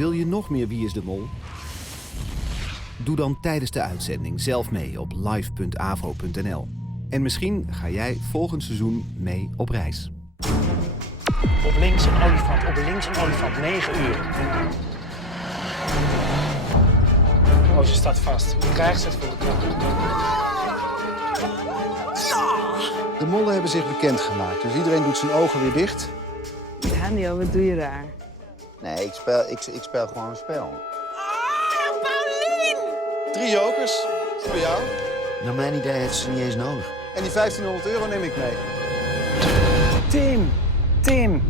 Wil je nog meer Wie is de Mol? Doe dan tijdens de uitzending zelf mee op live.avro.nl. En misschien ga jij volgend seizoen mee op reis. Op links een olifant, op links een olifant, 9 uur. Oh, ze staat vast. Krijgt ze het voor elkaar. De mollen hebben zich bekendgemaakt, dus iedereen doet zijn ogen weer dicht. Daniel, wat doe je daar? Nee, ik speel gewoon een spel. Paulien! 3 jokers, voor jou. Naar mijn idee heeft ze niet eens nodig. En die €1500 neem ik mee. Tim.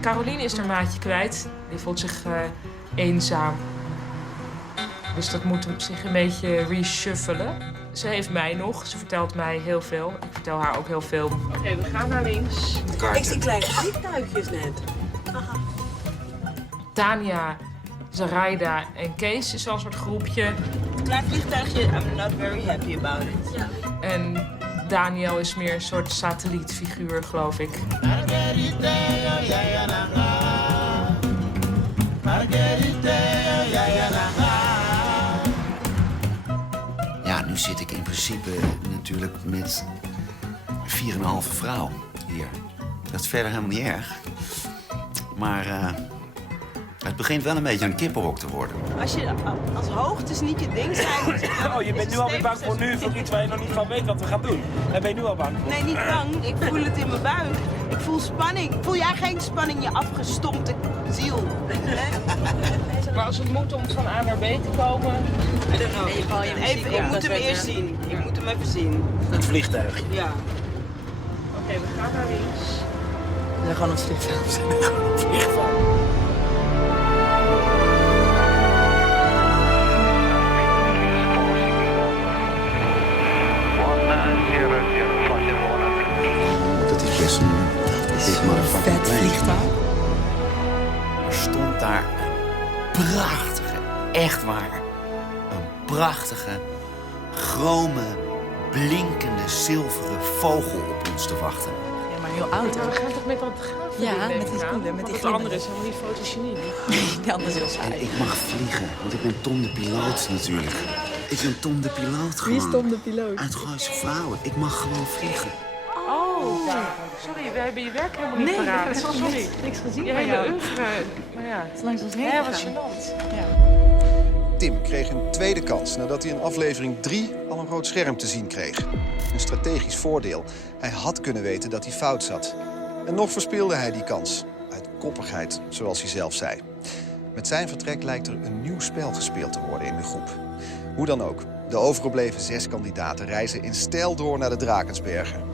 Caroline is haar maatje kwijt. Die voelt zich eenzaam. Dus dat moet zich een beetje reshuffelen. Ze heeft mij nog. Ze vertelt mij heel veel. Ik vertel haar ook heel veel. Oké, we gaan naar links. Ik zie kleine vliegtuigjes net. Tania, Zaraida en Kees is al een soort groepje. Een klein vliegtuigje, I'm not very happy about it. Ja. En Daniel is meer een soort satellietfiguur, geloof ik. Ja, nu zit ik in principe natuurlijk met 4,5 vrouw hier. Dat is verder helemaal niet erg. Maar het begint wel een beetje een kippenhok te worden. Als hoogtes niet je ding zijn... Oh, je bent nu alweer bang voor iets waar je nog niet van weet wat we gaan doen. Daar ben je nu al bang voor. Nee, niet bang. Ik voel het in mijn buik. Ik voel spanning. Voel jij geen spanning, je afgestompte ziel? Maar als het moet om van A naar B te komen... I don't know. Even, ik moet hem eerst zien. Ik moet hem even zien. Het vliegtuig. Ja. Oké, we gaan naar links. We zijn gewoon op het vliegveld. Dat is best een big motherfucking Vet vliegtuig. Er stond daar een prachtige, echt waar, een prachtige, chrome, blinkende, zilveren vogel op ons te wachten. Ja, maar heel oud We hoor. gaan toch met dat gaven? Ja, met die spoelen, met die Het andere is helemaal niet fotogeniek. Die andere is heel En saai. ik mag vliegen, want ik ben Tom de piloot natuurlijk. Ik ben Tom de piloot gewoon. Wie is Tom de piloot? Uit Gooise Vrouwen. Ik mag gewoon vliegen. Oh, sorry, we hebben je werk helemaal niet paraat. Sorry. Niks gezien Je van hele jou. oeuvre. Maar ja, Het is langs ons heen ja, wat gegaan. gênant. Tim kreeg een tweede kans nadat hij in aflevering 3 al een rood scherm te zien kreeg. Een strategisch voordeel. Hij had kunnen weten dat hij fout zat. En nog verspeelde hij die kans. Uit koppigheid, zoals hij zelf zei. Met zijn vertrek lijkt er een nieuw spel gespeeld te worden in de groep. Hoe dan ook, de overgebleven 6 kandidaten reizen in stijl door naar de Drakensbergen.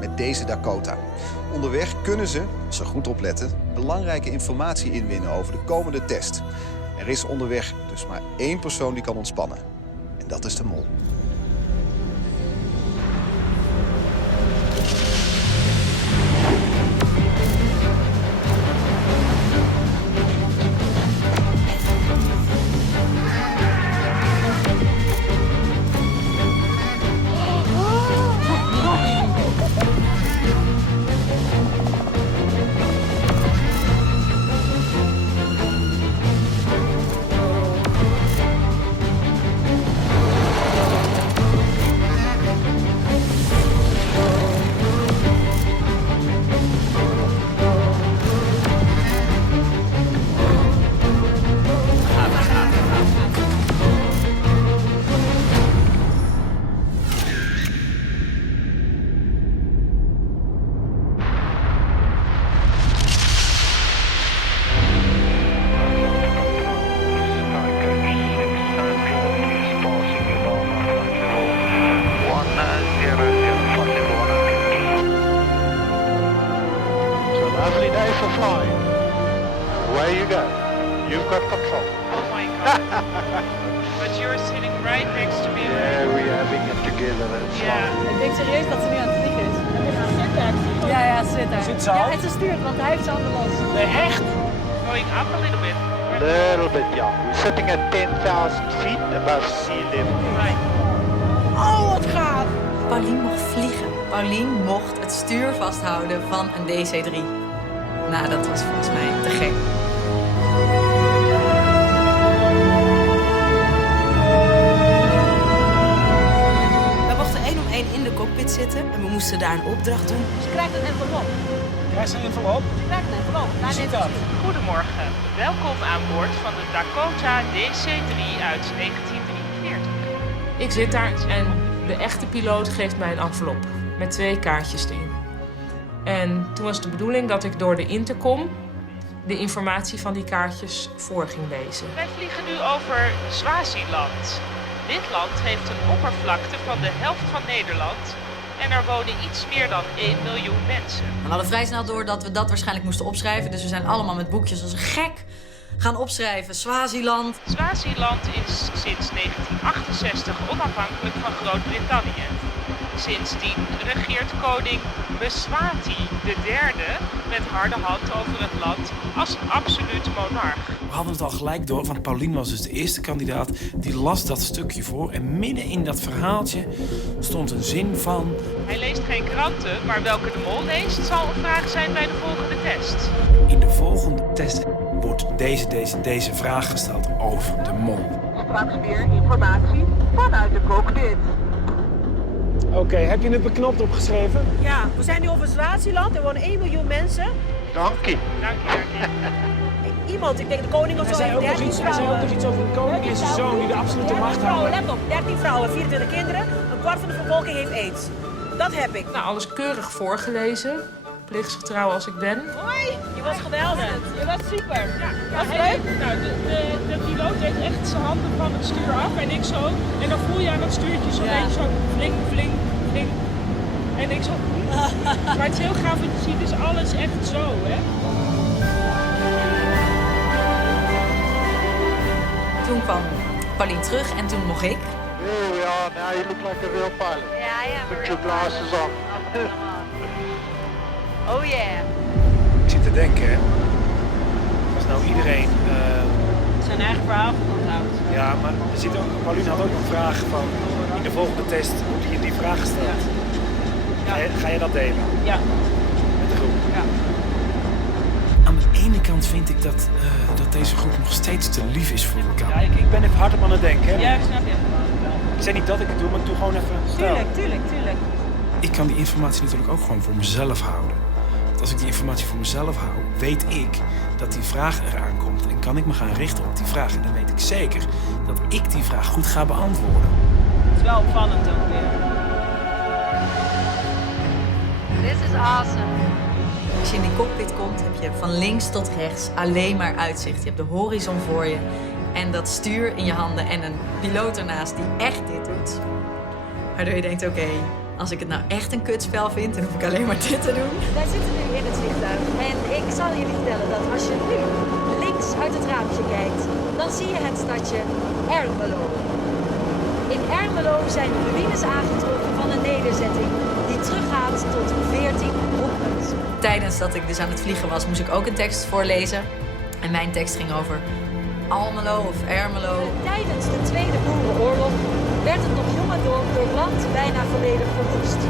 Met deze Dakota. Onderweg kunnen ze, als ze goed opletten, belangrijke informatie inwinnen over de komende test. Er is onderweg dus maar 1 persoon die kan ontspannen. En dat is de mol. Oh my god. But you're sitting right next to me. Ik denk serieus dat ze nu aan het vliegen is. Ja, ze zit daar. Zit ze al? Ja, en ze stuurt, want hij heeft ze handen los. Nee, echt? Going up a little bit. We're little bit, yeah. We're sitting at 10,000 feet above sea level. Oh, wat gaaf! Paulien mocht vliegen. Paulien mocht het stuur vasthouden van een DC-3. Nou, dat was volgens mij te gek. We mochten 1 om 1 in de cockpit zitten en we moesten daar een opdracht doen. Ze krijgt een envelop. Krijg je een envelop? Ze krijgt een envelop. Wie ziet dat? Goedemorgen. Welkom aan boord van de Dakota DC-3 uit 1943. Ik zit daar en de echte piloot geeft mij een envelop met 2 kaartjes erin. En toen was de bedoeling dat ik door de intercom de informatie van die kaartjes voor ging lezen. Wij vliegen nu over Swaziland. Dit land heeft een oppervlakte van de helft van Nederland en er wonen iets meer dan 1 miljoen mensen. We hadden vrij snel door dat we dat waarschijnlijk moesten opschrijven. Dus we zijn allemaal met boekjes als een gek gaan opschrijven. Swaziland. Swaziland is sinds 1968 onafhankelijk van Groot-Brittannië. Sindsdien regeert koning Mswati III met harde hand over het land als absoluut monarch. We hadden het al gelijk door, want Paulien was dus de eerste kandidaat die las dat stukje voor. En midden in dat verhaaltje stond een zin van... Hij leest geen kranten, maar welke de mol leest zal een vraag zijn bij de volgende test. In de volgende test wordt deze vraag gesteld over de mol. Straks meer informatie vanuit de cockpit. Oké, heb je het beknopt opgeschreven? Ja, we zijn nu over Swaziland. Er wonen 1 miljoen mensen. Dank je. Dank je. Iemand, ik denk de koning of Hij zo, zei ook nog iets over een koning en zijn zoon die de absolute macht vrouwen, houden. let op. 13 vrouwen, 24 kinderen. Een kwart van de bevolking heeft aids. Dat heb ik. Nou, alles keurig voorgelezen. Plichtsgetrouw als ik ben. Hoi, je was geweldig. Je was super. Was leuk? Nou, de piloot deed echt zijn handen van het stuur af en ik zo. En dan voel je aan dat stuurtje zo'n beetje zo flink, flink, flink. En ik zo... Maar het is heel gaaf wat je ziet, is alles echt zo, hè? Toen kwam Paulien terug en toen mocht ik. Here we are now. You look like a real pilot. Put your glasses on. Oh yeah. Ik zit te denken, hè. Als nou iedereen... Zijn eigen verhaal onthoudt. Ja, maar er zit ook, Paulien had ook een vraag van... In de volgende test wordt je die vraag gesteld. Ga je dat delen? Ja. Met de groep? Ja. Aan de ene kant vind ik dat deze groep nog steeds te lief is voor elkaar. Ja, ik ben even hard op aan het denken. Hè? Ja, ik snap je. Ik zeg niet dat ik het doe, maar ik doe gewoon even... Tuurlijk. Ik kan die informatie natuurlijk ook gewoon voor mezelf houden. Want als ik die informatie voor mezelf hou, weet ik dat die vraag eraan komt. En kan ik me gaan richten op die vraag. En dan weet ik zeker dat ik die vraag goed ga beantwoorden. Het is wel opvallend ook weer. This is awesome. Als je in die cockpit komt, heb je van links tot rechts alleen maar uitzicht. Je hebt de horizon voor je en dat stuur in je handen en een piloot ernaast die echt dit doet. Waardoor je denkt, oké, als ik het nou echt een kutspel vind, dan hoef ik alleen maar dit te doen. Wij zitten nu in het vliegtuig en ik zal jullie vertellen dat als je nu links uit het raampje kijkt, dan zie je het stadje Ermelo. In Ermelo zijn de ruïnes aangetroffen van een nederzetting die teruggaat tot 1400. Tijdens dat ik dus aan het vliegen was, moest ik ook een tekst voorlezen. En mijn tekst ging over Almelo of Ermelo. Tijdens de Tweede Boerenoorlog werd het nog jonge dorp door brand bijna volledig verwoest.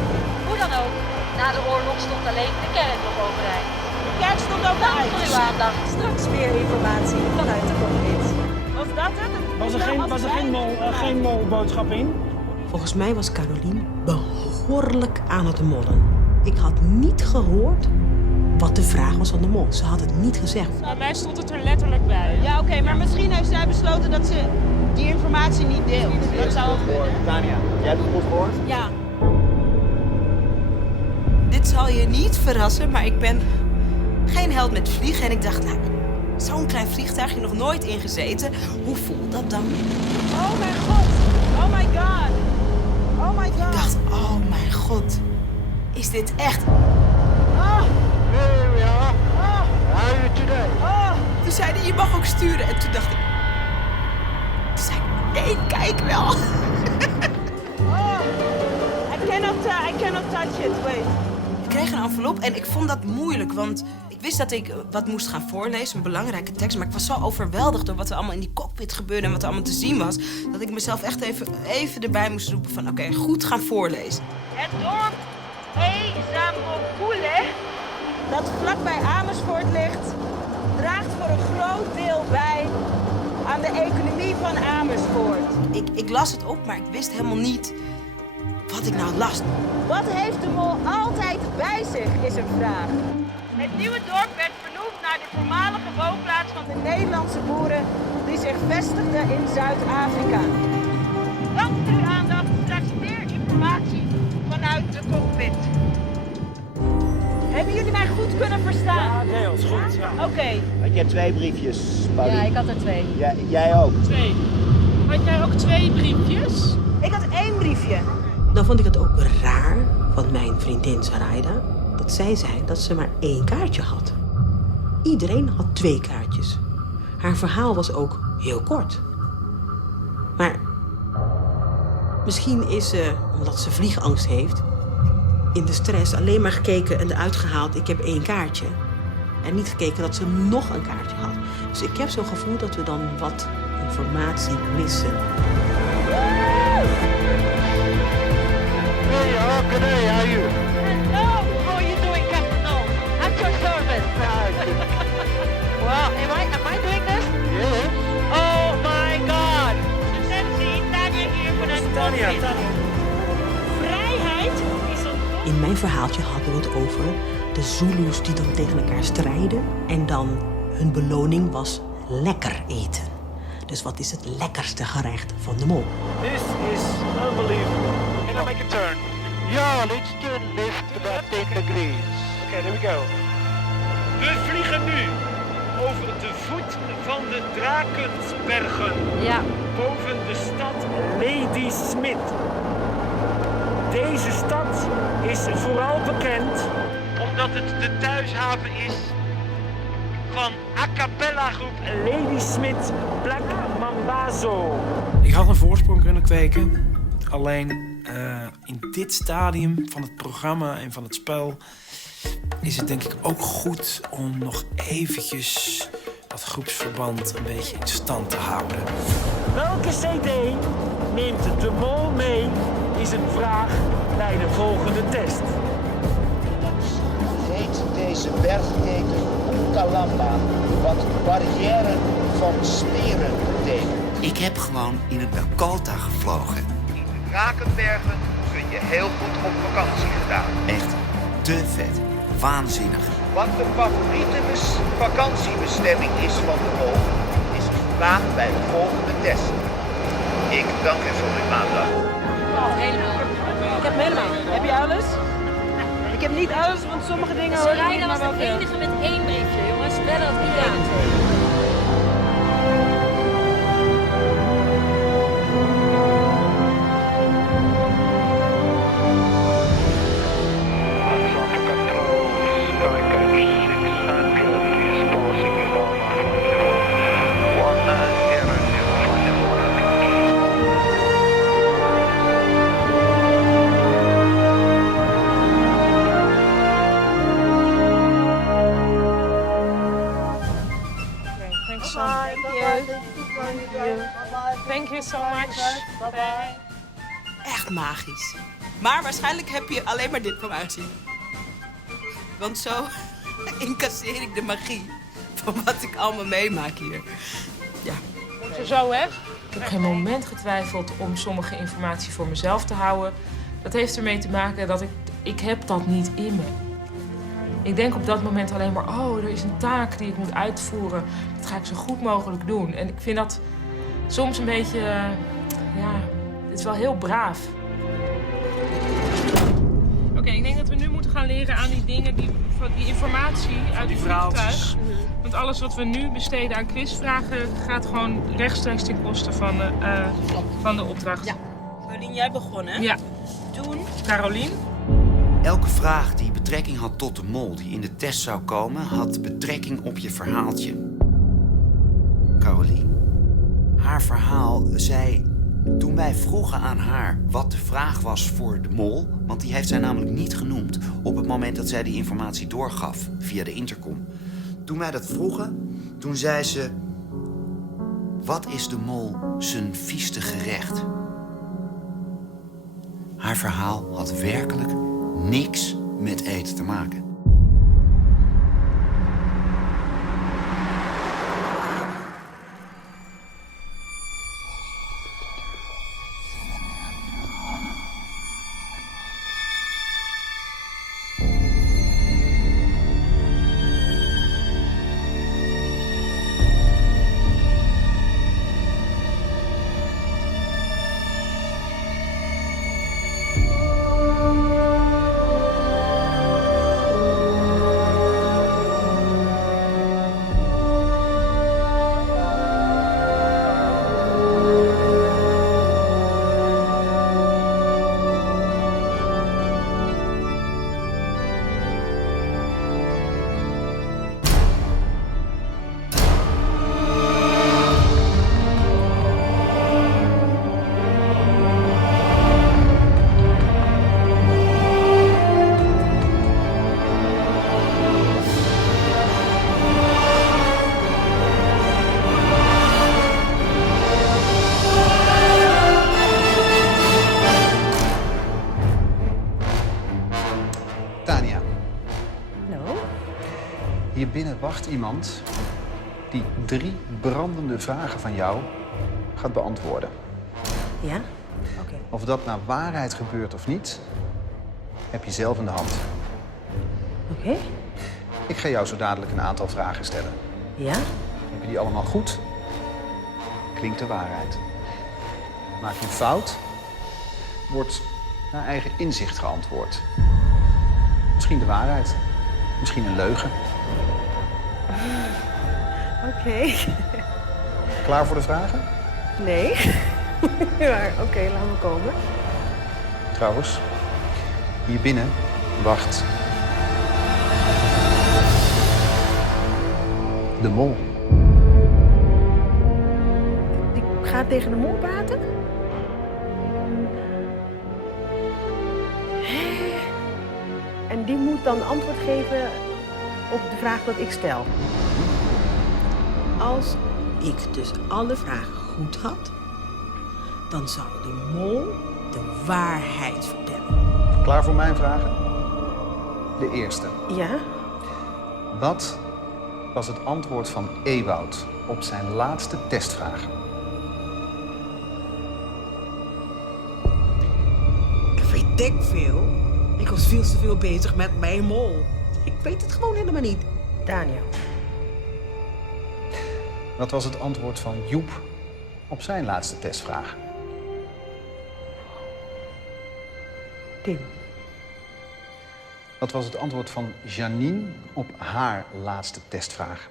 Hoe dan ook, na de oorlog stond alleen de kerk nog overeind. De kerk stond ook Dank voor uw aandacht. Straks meer informatie vanuit de cockpit. Was dat het? Was er geen molboodschap in? Volgens mij was Carolien behoorlijk aan het mollen. Ik had niet gehoord wat de vraag was aan de mol. Ze had het niet gezegd. Bij mij stond het er letterlijk bij. Ja, oké, maar misschien heeft zij besloten dat ze die informatie niet deelt. Dat zou Tania, jij hebt het goed gehoord? Ja. Dit zal je niet verrassen, maar ik ben geen held met vliegen. En ik dacht, nou, zo'n klein vliegtuigje nog nooit ingezeten. Hoe voelt dat dan? Oh mijn god. Oh my god. Oh my god. Ik dacht, oh mijn god. Is dit echt... Here we are. How are you today? Toen zei hij, je mag ook sturen. En toen dacht ik... Toen zei ik, nee, kijk wel. I cannot touch it, wait. Ik kreeg een envelop en ik vond dat moeilijk, want ik wist dat ik wat moest gaan voorlezen, een belangrijke tekst. Maar ik was zo overweldigd door wat er allemaal in die cockpit gebeurde en wat er allemaal te zien was, dat ik mezelf echt even erbij moest roepen van oké, goed gaan voorlezen. Het dorp Ezamopoulet, Dat vlakbij Amersfoort ligt, draagt voor een groot deel bij aan de economie van Amersfoort. Ik las het op, maar ik wist helemaal niet wat ik nou las. Wat heeft de mol altijd bij zich, is een vraag. Het nieuwe dorp werd vernoemd naar de voormalige woonplaats van De Nederlandse boeren die zich vestigden in Zuid-Afrika. Dank voor uw aandacht. Straks meer informatie vanuit de cockpit. Hebben jullie mij goed kunnen verstaan? Ja, deels goed. Ja. Oké. Had jij 2 briefjes, Paulien? Ja, ik had er 2. Jij ook? 2. Had jij ook 2 briefjes? Ik had 1 briefje. Dan vond ik het ook raar van mijn vriendin Sarayda dat zij zei dat ze maar 1 kaartje had. Iedereen had 2 kaartjes. Haar verhaal was ook heel kort. Maar misschien is ze, omdat ze vliegangst heeft, in de stress alleen maar gekeken en eruit gehaald: ik heb 1 kaartje. En niet gekeken dat ze nog een kaartje had. Dus ik heb zo'n gevoel dat we dan wat informatie missen. Hey, how are you? Hello, how are you doing, Captain No? At your service. Wow, am I doing this? Yeah. Oh my God. Attentie, Tanja hier vanuit de cockpit. Vrijheid is een... In mijn verhaaltje hadden we het over de Zulu's die dan tegen elkaar strijden. En dan hun beloning was lekker eten. Dus wat is het lekkerste gerecht van de mol? This is unbelievable. Can I make a turn? Yeah, let's turn left about 10 degrees. Okay, there we go. We vliegen nu over de voet van de Drakensbergen. Ja. Boven de stad Ladysmith. Deze stad is vooral bekend omdat het de thuishaven is van a cappella groep Ladysmith Black Mambazo. Ik had een voorsprong kunnen kweken. Alleen in dit stadium van het programma en van het spel is het denk ik ook goed om nog eventjes dat groepsverband een beetje in stand te houden. Welke CD neemt de mol mee, is een vraag bij de volgende test. Heet deze bergketen Kalamba, wat barrière van smeren betekent. Ik heb gewoon in het Dakota gevlogen. In de Drakenbergen kun je heel goed op vakantie gedaan. Echt te vet. Waanzinnig. Wat de favoriete vakantiebestemming is van de mol, is een vraag bij de volgende test. Ik dank u voor uw aandacht. Helemaal. Ik heb hem helemaal. Heb je alles? Ik heb niet alles, want sommige dingen hoor ik niet, Sarayda maar was wel de veel. enige met 1 briefje, jongens. Verder had iedereen er 2. Thank you so much. Bye-bye. Echt magisch. Maar waarschijnlijk heb je alleen maar dit van mij gezien. Want zo incasseer ik de magie van wat ik allemaal meemaak hier. Ja. Zo, hè? Ik heb geen moment getwijfeld om sommige informatie voor mezelf te houden. Dat heeft ermee te maken dat ik heb dat niet in me. Ik denk op dat moment alleen maar, oh, er is een taak die ik moet uitvoeren. Dat ga ik zo goed mogelijk doen. En ik vind dat soms een beetje, ja, het is wel heel braaf. Oké, ik denk dat we nu moeten gaan leren aan die dingen, die informatie uit het vliegtuig. Want alles wat we nu besteden aan quizvragen gaat gewoon rechtstreeks ten koste van de opdracht. Ja. Paulien, jij begon, hè? Ja. Toen? Carolien? Elke vraag die betrekking had tot de mol die in de test zou komen, had betrekking op je verhaaltje. Carolien. Haar verhaal zei Toen wij vroegen aan haar wat de vraag was voor de mol... want die heeft zij namelijk niet genoemd... op het moment dat zij die informatie doorgaf via de intercom. Toen wij dat vroegen, toen zei ze... Wat is de mol zijn vieste gerecht? Haar verhaal had werkelijk niks met eten te maken. Hier binnen wacht iemand die 3 brandende vragen van jou gaat beantwoorden. Ja? Oké. Of dat naar waarheid gebeurt of niet, heb je zelf in de hand. Oké. Ik ga jou zo dadelijk een aantal vragen stellen. Ja? Heb je die allemaal goed? Klinkt de waarheid. Maak je een fout, wordt naar eigen inzicht geantwoord. Misschien de waarheid, misschien een leugen. Oké. Klaar voor de vragen? Nee. Maar oké, laat me komen. Trouwens, hier binnen wacht de mol. Ik ga tegen de mol praten? En die moet dan antwoord geven op de vraag dat ik stel. Als ik dus alle vragen goed had, dan zou de mol de waarheid vertellen. Klaar voor mijn vragen? De eerste. Ja? Wat was het antwoord van Ewoud op zijn laatste testvraag? Weet ik veel. Ik was veel te veel bezig met mijn mol. Ik weet het gewoon helemaal niet. Daniel. Wat was het antwoord van Joep op zijn laatste testvraag? Tim. Wat was het antwoord van Janine op haar laatste testvraag?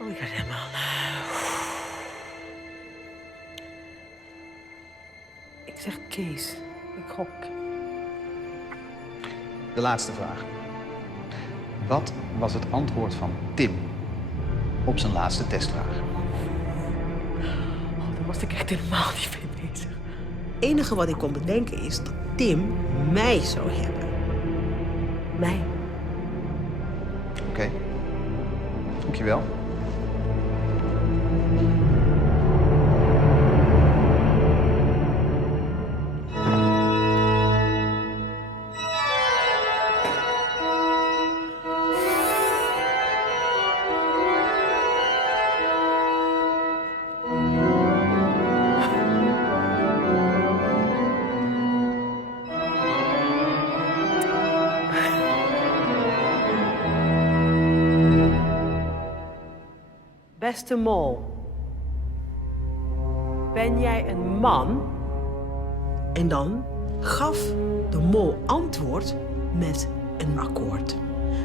Oh, ik had helemaal... Ik zeg Kees. Ik gok. De laatste vraag. Wat was het antwoord van Tim op zijn laatste testvraag? Oh, daar was ik echt helemaal niet mee bezig. Het enige wat ik kon bedenken is dat Tim mij zou hebben. Mij. Oké. Dankjewel. Beste mol, ben jij een man? En dan gaf de mol antwoord met een akkoord.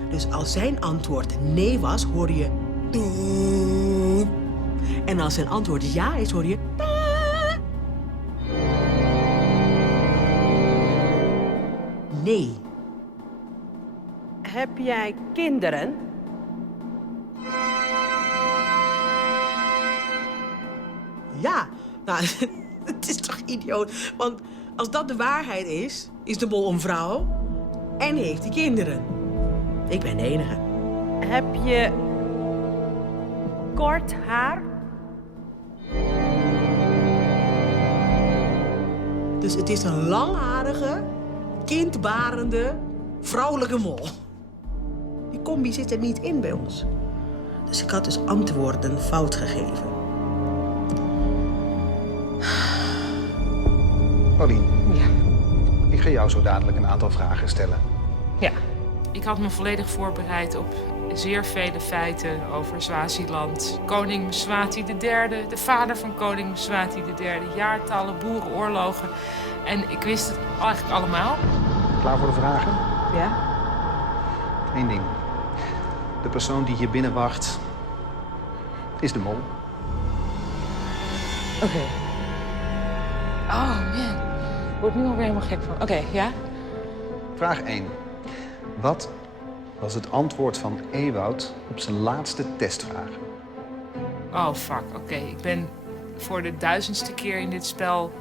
Dus als zijn antwoord nee was, hoor je... En als zijn antwoord ja is, hoor je... Nee. Heb jij kinderen? Ja, Nou, het is toch idioot? Want als dat de waarheid is de mol een vrouw en heeft hij kinderen. Ik ben de enige. Heb je kort haar? Dus het is een langharige, kindbarende, vrouwelijke mol. Die combi zit er niet in bij ons. Dus ik had dus antwoorden fout gegeven. Paulien. Ja. Ik ga jou zo dadelijk een aantal vragen stellen. Ja. Ik had me volledig voorbereid op zeer vele feiten over Swaziland. Koning Mswati III, de vader van koning Mswati III, jaartallen, boerenoorlogen. En ik wist het eigenlijk allemaal. Klaar voor de vragen? Ja. Eén ding. De persoon die hier binnen wacht is de mol. Oké. Oh man, ik word nu alweer helemaal gek van. Oké, ja? Vraag 1. Wat was het antwoord van Ewoud op zijn laatste testvraag? Oh fuck, oké. Ik ben voor de 1000ste keer in dit spel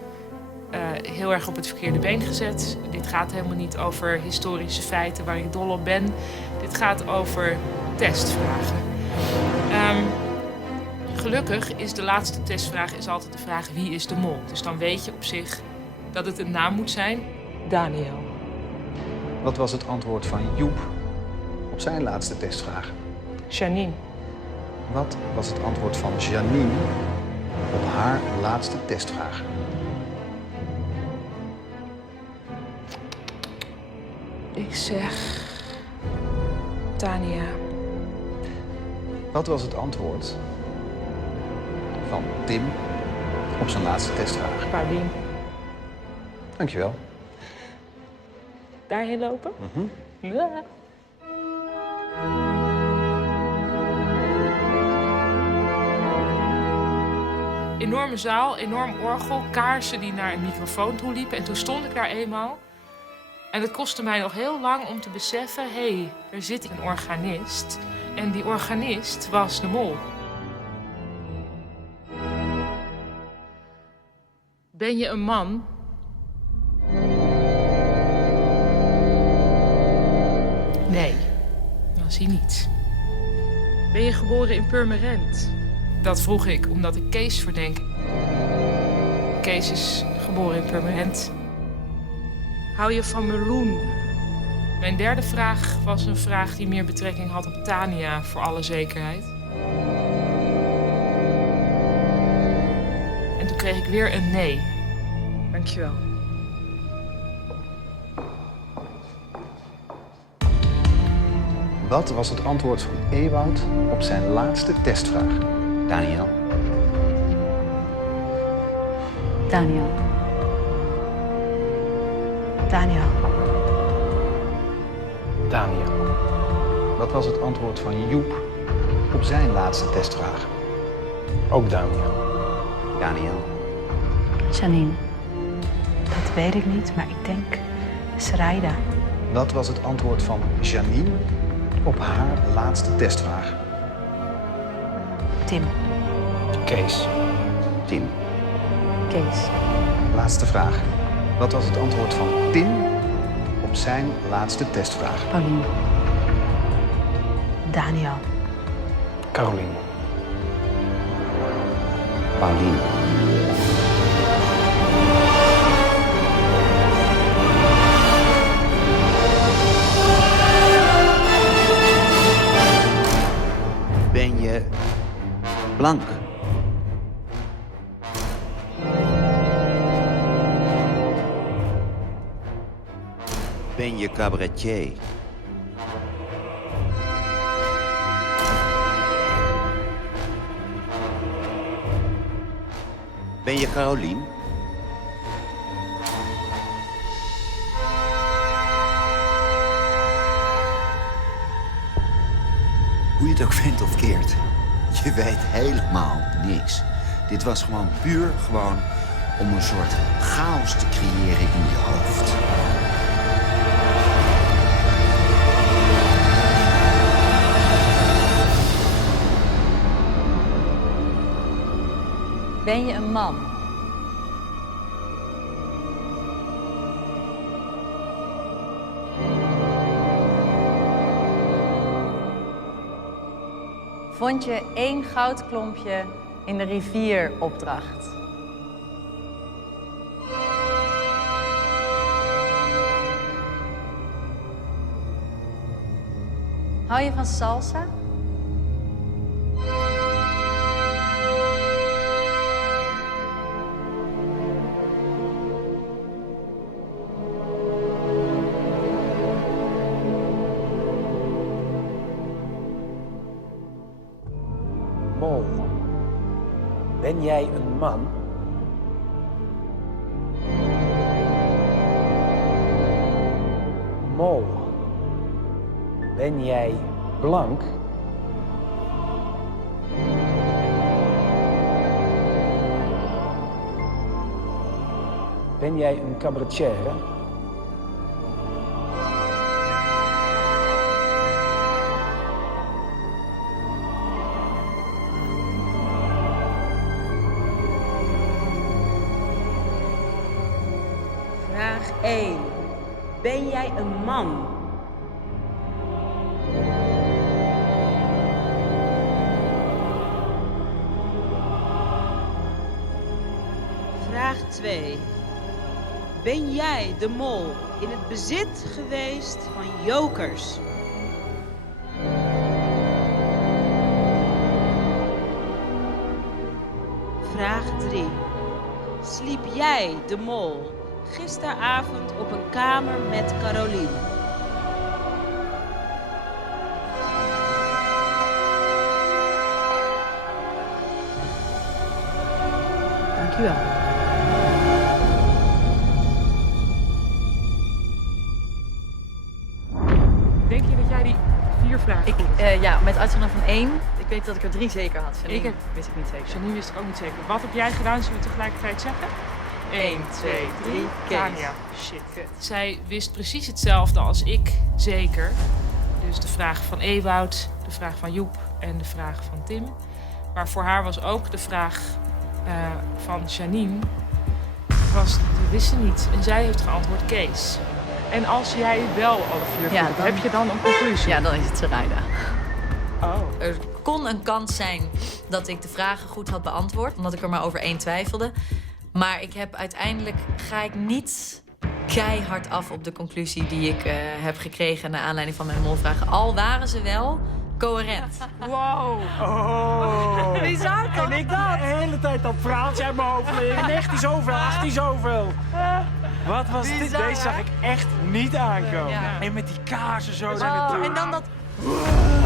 heel erg op het verkeerde been gezet. Dit gaat helemaal niet over historische feiten waar ik dol op ben. Dit gaat over testvragen. Gelukkig is de laatste testvraag altijd de vraag wie is de mol. Dus dan weet je op zich dat het een naam moet zijn. Daniel. Wat was het antwoord van Joep op zijn laatste testvraag? Janine. Wat was het antwoord van Janine op haar laatste testvraag? Ik zeg Tania. Wat was het antwoord van Tim op zijn laatste testvraag? Paulien. Dankjewel. Daarheen lopen? Ja. Enorme zaal, enorm orgel, kaarsen die naar een microfoon toe liepen. En toen stond ik daar eenmaal. En het kostte mij nog heel lang om te beseffen... hé, er zit een organist. En die organist was de mol. Ben je een man? Nee, dat is hij niet. Ben je geboren in Purmerend? Dat vroeg ik omdat ik Kees verdenk. Kees is geboren in Purmerend. Hou je van meloen? Mijn derde vraag was een vraag die meer betrekking had op Tania, voor alle zekerheid. En toen kreeg ik weer een nee. Dankjewel. Wat was het antwoord van Ewoud op zijn laatste testvraag? Daniel. Daniel. Daniel. Daniel. Wat was het antwoord van Joep op zijn laatste testvraag? Ook Daniel. Daniel. Janine. Dat weet ik niet, maar ik denk Sraida. Wat was het antwoord van Janine op haar laatste testvraag? Tim. Kees. Tim. Kees. Laatste vraag. Wat was het antwoord van Tim op zijn laatste testvraag? Paulien. Daniel. Caroline. Paulien. Ben je blank? Ben je cabaretier? Ben je Caroline? Hoe je het ook vindt of keert, je weet helemaal niks. Dit was gewoon puur om een soort chaos te creëren in je hoofd. Ben je een man? vond je 1 goudklompje in de rivieropdracht. Hou je van salsa? Mol, ben jij een man? Mol, ben jij blank? Ben jij een cabaretier? Vraag 1. Ben jij een man? Vraag 2. Ben jij, de mol, in het bezit geweest van jokers? Vraag 3. Sliep jij, de mol, gisteravond op een kamer met Caroline? Dank u wel. Denk je dat jij die 4 vragen goed hebt? Ja, met uitzondering van 1. Ik weet dat ik er 3 zeker had. Janine wist ik niet zeker. Janine wist ik ook niet zeker. Wat heb jij gedaan? Zullen we tegelijkertijd zeggen? 1, 2, 3, Tania. Shit. Zij wist precies hetzelfde als ik, zeker. Dus de vraag van Ewout, de vraag van Joep en de vraag van Tim. Maar voor haar was ook de vraag van Janine, die wist ze niet. En zij heeft geantwoord Kees. En als jij wel alle 4 goed hebt, heb je dan een conclusie? Ja, dan is het Sarayda. Oh. Er kon een kans zijn dat ik de vragen goed had beantwoord, omdat ik er maar over 1 twijfelde. Maar uiteindelijk ga ik niet keihard af op de conclusie die ik heb gekregen naar aanleiding van mijn molvragen. Al waren ze wel coherent. Wow. Oh. Bizar toch? En ik de hele tijd dat verhaaltje uit mijn hoofd leren. 19 zoveel, 18 zoveel. Wat was dit? Bizar, Deze zag ik echt niet aankomen. Ja. En met die kaarsen zo Oh, naar de deur. en dan dat...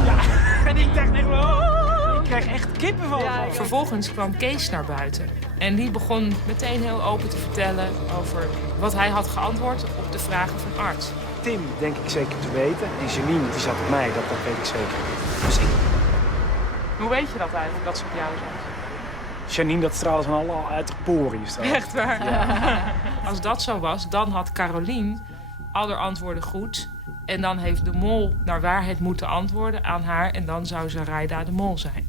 Ja, en ik dacht echt wel... Ik kreeg echt kippenvel van. Vervolgens kwam Kees naar buiten. En die begon meteen heel open te vertellen over wat hij had geantwoord op de vragen van Art. Tim denk ik zeker te weten. En Janine die zat op mij, dat weet ik zeker. Dus Hoe weet je dat eigenlijk, dat ze op jou zat? Janine, dat straalde van alle uit de poriën. Echt waar? Ja. Als dat zo was, dan had Caroline alle antwoorden goed. En dan heeft de mol naar waarheid moeten antwoorden aan haar. En dan zou Sarayda de mol zijn.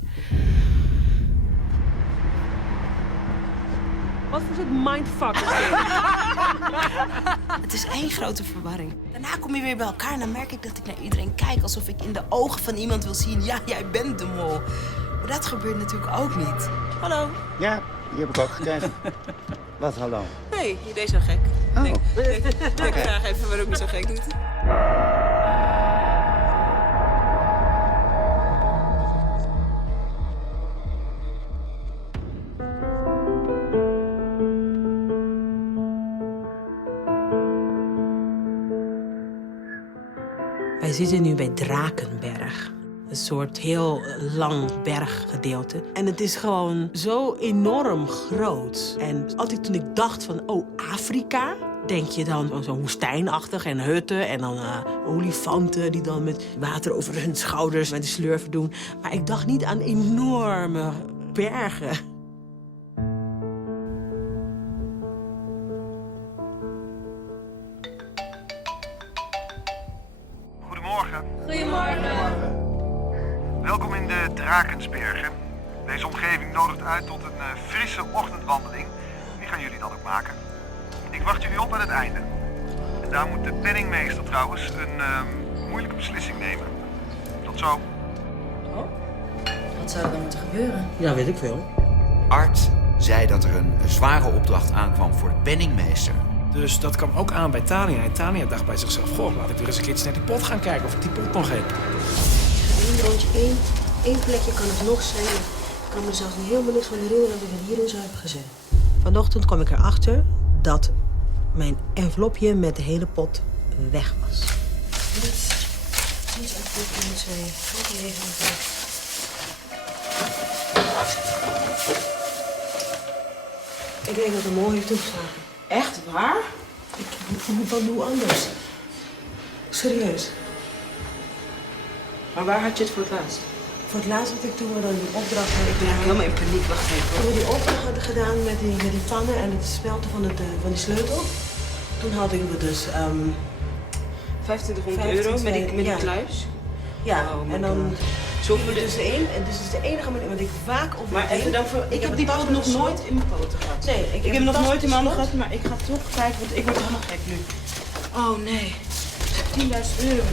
Wat voor soort mindfuck is dit? Het is één grote verwarring. Daarna kom je weer bij elkaar en dan merk ik dat ik naar iedereen kijk alsof ik in de ogen van iemand wil zien, ja, jij bent de mol. Maar dat gebeurt natuurlijk ook niet. Hallo? Ja, die heb ik ook gekregen. Wat, hallo? Nee, je deed zo gek. Oh. Ik vraag even waarom je zo gek doet. Wij zitten nu bij Drakenberg. Een soort heel lang berggedeelte. En het is gewoon zo enorm groot. En altijd toen ik dacht van, oh, Afrika, denk je dan zo woestijnachtig en hutten en dan olifanten die dan met water over hun schouders met de slurven doen. Maar ik dacht niet aan enorme bergen. Goedemorgen. Goedemorgen. Welkom in de Drakensbergen. Deze omgeving nodigt uit tot een frisse ochtendwandeling. Die gaan jullie dan ook maken. Ik wacht jullie op aan het einde. En daar moet de penningmeester trouwens een moeilijke beslissing nemen. Tot zo. Wat zou er dan moeten gebeuren? Ja, weet ik veel. Art zei dat er een zware opdracht aankwam voor de penningmeester. Dus dat kwam ook aan bij Tania. En Tania dacht bij zichzelf, goh, laat ik weer eens een keertje naar die pot gaan kijken of ik die pot nog heb. Eén rondje, één plekje kan het nog zijn. Ik kan me zelfs niet helemaal niks van herinneren dat ik het hierin zo heb gezet. Vanochtend kwam ik erachter dat mijn envelopje met de hele pot weg was. Niet uit dit twee. Ik denk dat de mol heeft toegeslagen. Echt waar? Ik voel me van hoe anders. Serieus. Maar waar had je het voor het laatst? Voor het laatst had ik toen we dan die opdracht hadden. Ik ben eigenlijk helemaal in paniek. Wacht even. Toen we die opdracht hadden gedaan met die pannen en het smelten van die sleutel. Toen hadden we dus... 2500 euro met die kluis? Ja, Oh, en dan... Zo voor dus en dus is de enige manier, want ik vaak over. Maar even dan voor, ik heb die pot nog nooit in mijn poten gehad. Nee, ik heb hem nog nooit in mijn handen gehad, maar ik ga toch kijken, want ik word helemaal gek nu. Oh nee, 10.000 euro.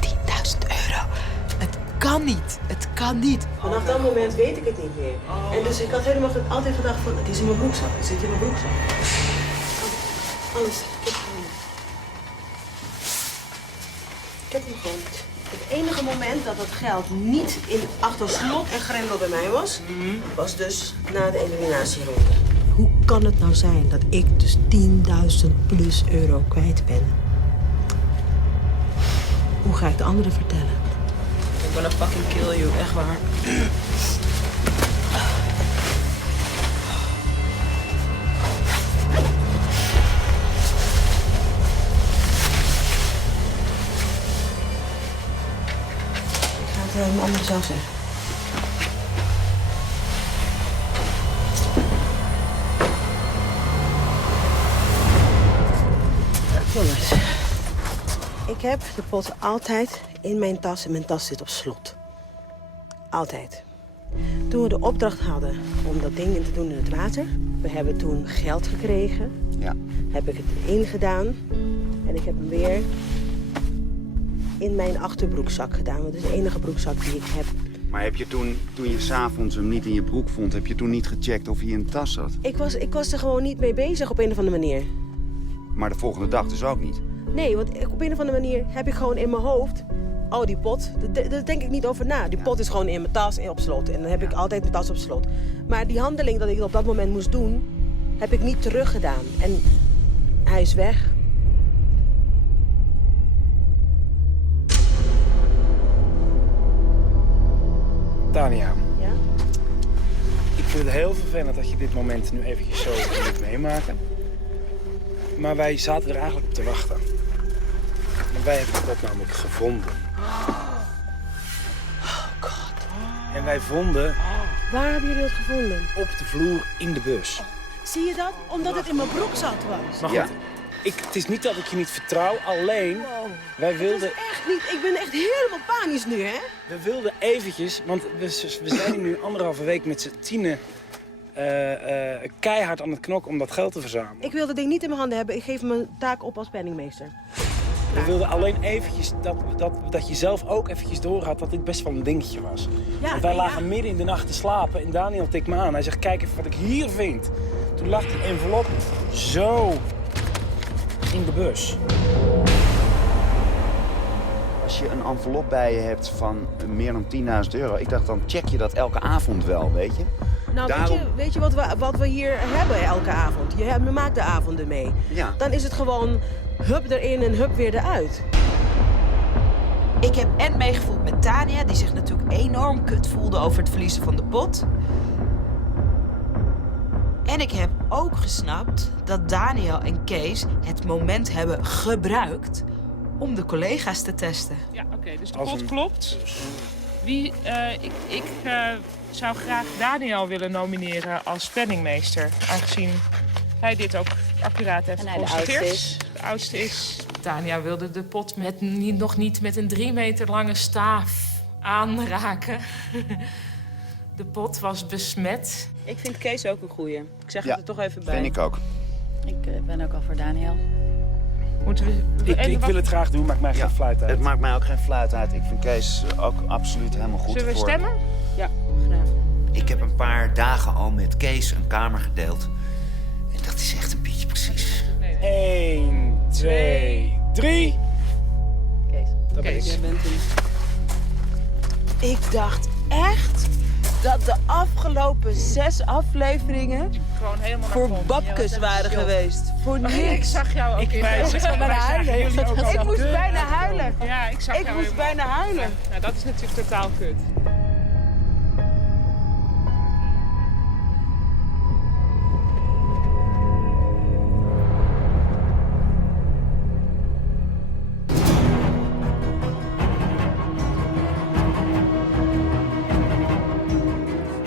10.000 euro? Het kan niet, het kan niet. Vanaf dat moment weet ik het niet meer. En dus ik had helemaal altijd gedacht van, het is in mijn broekzak, het zit in mijn broekzak. Alles, ik heb hem gewoon niet. Het enige moment dat dat geld niet achter slot en grendel bij mij was, was dus na de eliminatieronde. Hoe kan het nou zijn dat ik dus 10.000 plus euro kwijt ben? Hoe ga ik de anderen vertellen? Ik ben een fucking kill you, echt waar. Mijn andere zelf zeggen. Jongens, ik heb de pot altijd in mijn tas en mijn tas zit op slot. Altijd. Toen we de opdracht hadden om dat ding in te doen in het water, we hebben toen geld gekregen. Ja. Heb ik het ingedaan en ik heb hem weer in mijn achterbroekzak gedaan. Want het is de enige broekzak die ik heb. Maar heb je toen je 's avonds hem niet in je broek vond, heb je toen niet gecheckt of hij in de tas zat? Ik was er gewoon niet mee bezig op een of andere manier. Maar de volgende dag dus ook niet? Nee, want op een of andere manier heb ik gewoon in mijn hoofd... Oh, die pot, daar denk ik niet over na. Die pot is gewoon in mijn tas en op slot. En dan heb ik altijd mijn tas op slot. Maar die handeling dat ik op dat moment moest doen, heb ik niet teruggedaan. En hij is weg. Tania. Ja? Ik vind het heel vervelend dat je dit moment nu eventjes zo moet meemaken. Maar wij zaten er eigenlijk op te wachten. Want wij hebben de pot namelijk gevonden. Oh god. En wij vonden... Waar hebben jullie het gevonden? Op de vloer in de bus. Zie je dat? Omdat het in mijn broekzak was. Maar goed, het is niet dat ik je niet vertrouw, alleen wij wilden... Dat is echt niet, ik ben echt helemaal panisch nu, hè? We wilden eventjes, want we zijn nu 1,5 week met z'n tienen keihard aan het knokken om dat geld te verzamelen. Ik wil dat ding niet in mijn handen hebben. Ik geef mijn taak op als penningmeester. We wilden alleen eventjes dat je zelf ook eventjes door had dat dit best wel een dingetje was. Ja, want wij lagen midden in de nacht te slapen en Daniel tikt me aan. Hij zegt, kijk even wat ik hier vind. Toen lag die envelop zo in de bus. Als je een envelop bij je hebt van meer dan 10.000 euro, ik dacht dan check je dat elke avond wel, weet je? Nou, Daarom... weet je wat we hier hebben elke avond? Je maakt de avonden mee. Ja. Dan is het gewoon hup erin en hup weer eruit. Ik heb en meegevoeld met Tania, die zich natuurlijk enorm kut voelde over het verliezen van de pot. En ik heb ook gesnapt dat Daniel en Kees het moment hebben gebruikt om de collega's te testen. Ja, oké, dus de pot klopt. Ik zou graag Daniel willen nomineren als penningmeester, aangezien hij dit ook accuraat heeft geconstateerd. De oudste is. Tania wilde de pot nog niet met een 3 meter lange staaf aanraken. De pot was besmet. Ik vind Kees ook een goeie. Ik zeg het er toch even bij. Vind ik ook. Ik ben ook al voor Daniel. Ik wil het graag doen, maakt mij geen fluit uit. Het maakt mij ook geen fluit uit. Ik vind Kees ook absoluut helemaal goed. Zullen we voor... stemmen? Ja, graag. Ik heb een paar dagen al met Kees een kamer gedeeld. En dat is echt een beetje precies. 1, 2, 3. Kees. Dat ben ik. Jij bent hem. Ik dacht echt dat de afgelopen 6 afleveringen Gewoon helemaal voor babkes waren geweest. Voor niks. Ik zag jou ook. Wij zagen jullie ook Ik al moest de- bijna huilen. Ja, ik zag Ik jou moest helemaal. bijna huilen. Nou, dat is natuurlijk totaal kut.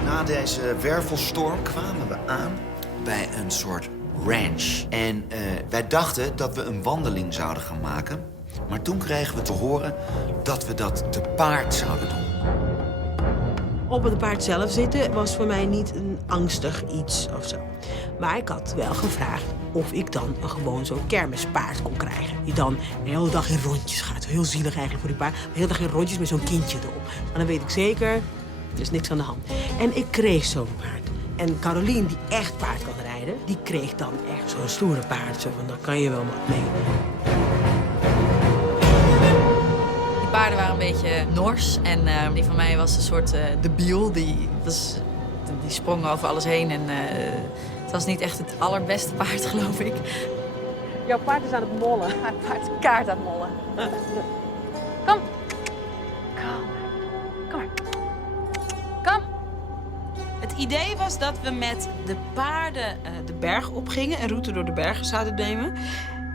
Na deze wervelstorm kwamen we aan bij een soort ranch. En wij dachten dat we een wandeling zouden gaan maken. Maar toen kregen we te horen dat we dat te paard zouden doen. Op het paard zelf zitten was voor mij niet een angstig iets of zo. Maar ik had wel gevraagd of ik dan gewoon zo'n kermispaard kon krijgen. Die dan de hele dag in rondjes gaat. Heel zielig eigenlijk voor die paard. De hele dag in rondjes met zo'n kindje erop. Maar dan weet ik zeker, er is niks aan de hand. En ik kreeg zo'n paard. En Carolien, die echt paard kan rijden, die kreeg dan echt zo'n stoere paard. Zo van, daar kan je wel wat mee. Die paarden waren een beetje nors. En die van mij was een soort debiel. Die sprong over alles heen. En het was niet echt het allerbeste paard, geloof ik. Jouw paard is aan het mollen. Mijn paard is kaart aan het mollen. Kom. Kom. Kom maar. Kom. Het idee was dat we met de paarden de berg opgingen, een route door de bergen zouden nemen.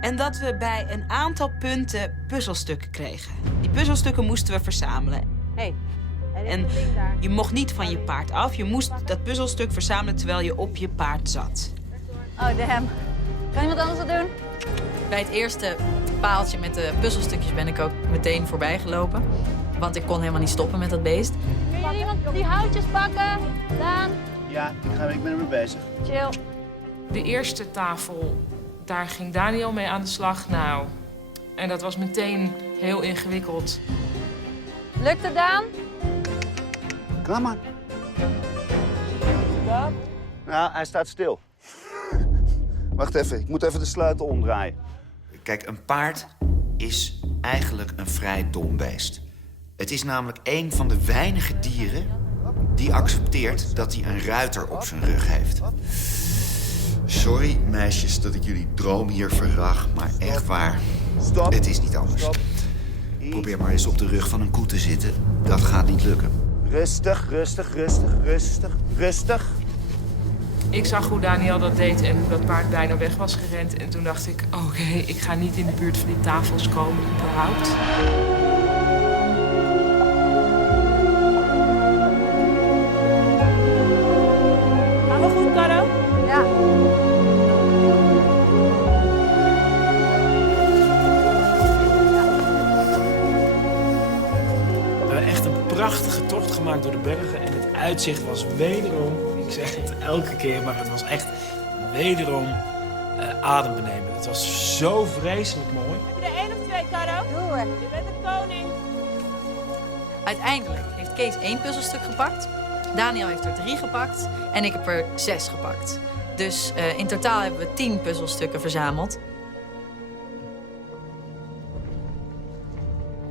En dat we bij een aantal punten puzzelstukken kregen. Die puzzelstukken moesten we verzamelen. Hey. En je mocht niet van je paard af. Je moest dat puzzelstuk verzamelen terwijl je op je paard zat. Oh, damn. Kan iemand anders dat doen? Bij het eerste paaltje met de puzzelstukjes ben ik ook meteen voorbij gelopen. Want ik kon helemaal niet stoppen met dat beest. Kun je iemand die houtjes pakken? Daan? Ja, ik ben ermee bezig. Chill. De eerste tafel, daar ging Daniel mee aan de slag. Nou, en dat was meteen heel ingewikkeld. Lukt het, Daan? Kom maar. Stop. Nou, hij staat stil. Wacht even, ik moet even de sleutel omdraaien. Kijk, een paard is eigenlijk een vrij dom beest. Het is namelijk een van de weinige dieren die accepteert dat hij een ruiter op zijn rug heeft. Sorry, meisjes, dat ik jullie droom hier verrag, maar echt waar, het is niet anders. Probeer maar eens op de rug van een koe te zitten. Dat gaat niet lukken. Rustig, rustig, rustig, rustig, rustig. Ik zag hoe Daniel dat deed en hoe dat paard bijna weg was gerend. En toen dacht ik, oké, ik ga niet in de buurt van die tafels komen, überhaupt. Gaan we goed, Caro? Ja. We hebben echt een prachtige tocht gemaakt door de bergen. En het uitzicht was wederom, ik zeg het elke keer, maar het was echt wederom adembenemend. Het was zo vreselijk mooi. Heb je er 1 of 2, Caro? Doe het. Je bent de koning. Uiteindelijk heeft Kees 1 puzzelstuk gepakt. Daniel heeft er 3 gepakt. En ik heb er 6 gepakt. Dus in totaal hebben we 10 puzzelstukken verzameld.